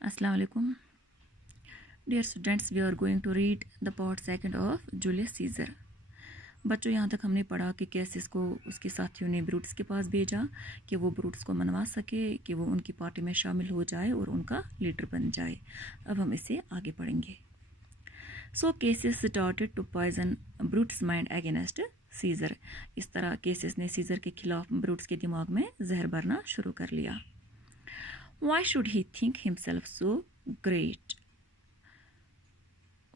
Assalamu alaikum. Dear students, we are going to read the part second of Julius Caesar. बच्चों, यहाँ तक हमने पढ़ा कि कैसे इसको उसके साथियों ने ब्रूटस के पास भेजा कि वो ब्रूटस को मनवा सके कि वो उनकी पार्टी में शामिल हो जाए और उनका लीडर बन जाए. अब हम इसे आगे पढ़ेंगे. So Cassius started to poison Brutus' mind against Caesar. इस तरह केसियस ने सीजर के खिलाफ ब्रूटस के दिमाग में जहर भरना शुरू कर लिया. Why should he think himself so great?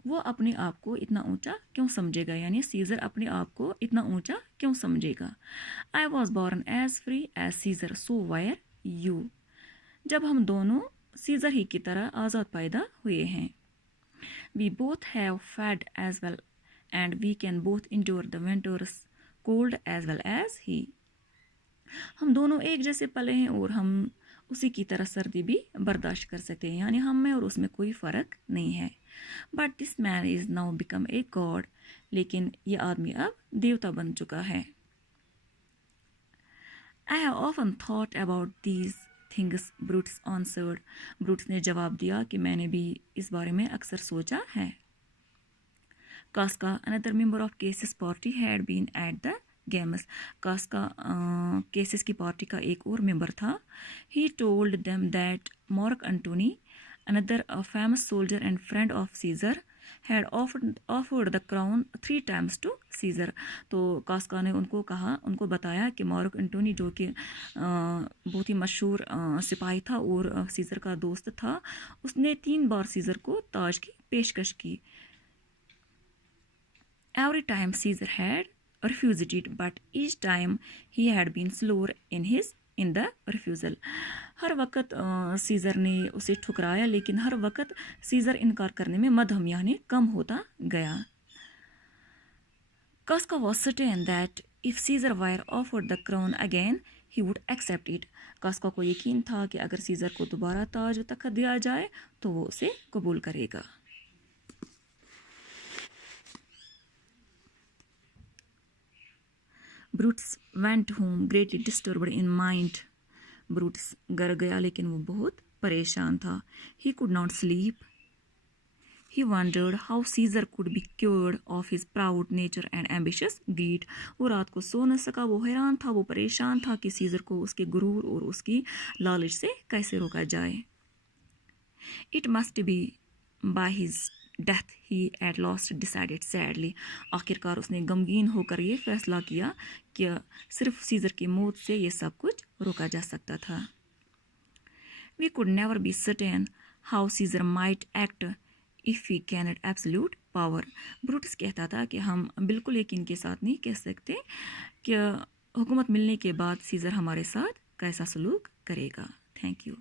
वो अपने आप को इतना ऊंचा क्यों समझेगा, यानी सीजर अपने आप को इतना ऊंचा क्यों समझेगा. I was born as free as Caesar, so were you. जब हम दोनों सीजर ही की तरह आज़ाद पैदा हुए हैं. We both have fed as well and we can both endure the winters cold as well as he. हम दोनों एक जैसे पले हैं और हम उसी की तरह सर्दी भी बर्दाश्त कर सकते हैं, यानी हम में और उसमें कोई फ़र्क नहीं है. But this man is now become a god. लेकिन ये आदमी अब देवता बन चुका है. I have often thought about these things, Brutus answered. Brutus ने जवाब दिया कि मैंने भी इस बारे में अक्सर सोचा है. Casca, another member of Cassius party, had been at the games. Casca Cassius की पार्टी का एक और मेंबर था. He told them that Mark Antony, another famous soldier and friend of Caesar, had offered the crown 3 times to Caesar. तो कास्का ने उनको बताया कि मार्क एंटोनी, जो कि बहुत ही मशहूर सिपाही था और सीजर का दोस्त था, उसने 3 बार सीजर को ताज की पेशकश की. Every time Caesar had refused it, but each time he had been slower in the refusal. हर वक्त सीजर ने उसे ठुकराया, लेकिन हर वक्त सीजर इनकार करने में मध्यम यानी कम होता गया. Casca was certain that if Caesar were offered the crown again, he would accept it. कास्का को यकीन था कि अगर सीजर को दोबारा ताज तख्त दिया जाए तो वो उसे कबूल करेगा. Brutus went home greatly disturbed in mind. Brutus घर गया लेकिन वो बहुत परेशान था. He could not sleep. He wondered how Caesar could be cured of his proud nature and ambitious greed. वो रात को सो न सका. वो हैरान था, वो परेशान था कि सीजर को उसके गुरूर और उसकी लालच से कैसे रोका जाए. It must be by his death, he at last decided sadly. आखिरकार उसने गमगीन होकर ये फैसला किया कि सिर्फ सीजर की मौत से ये सब कुछ रोका जा सकता था. We could never be certain how Caesar might act if he gained absolute power. Brutus कहता था कि हम बिल्कुल यकीन के साथ नहीं कह सकते कि हुकूमत मिलने के बाद सीजर हमारे साथ कैसा सलूक करेगा. Thank you.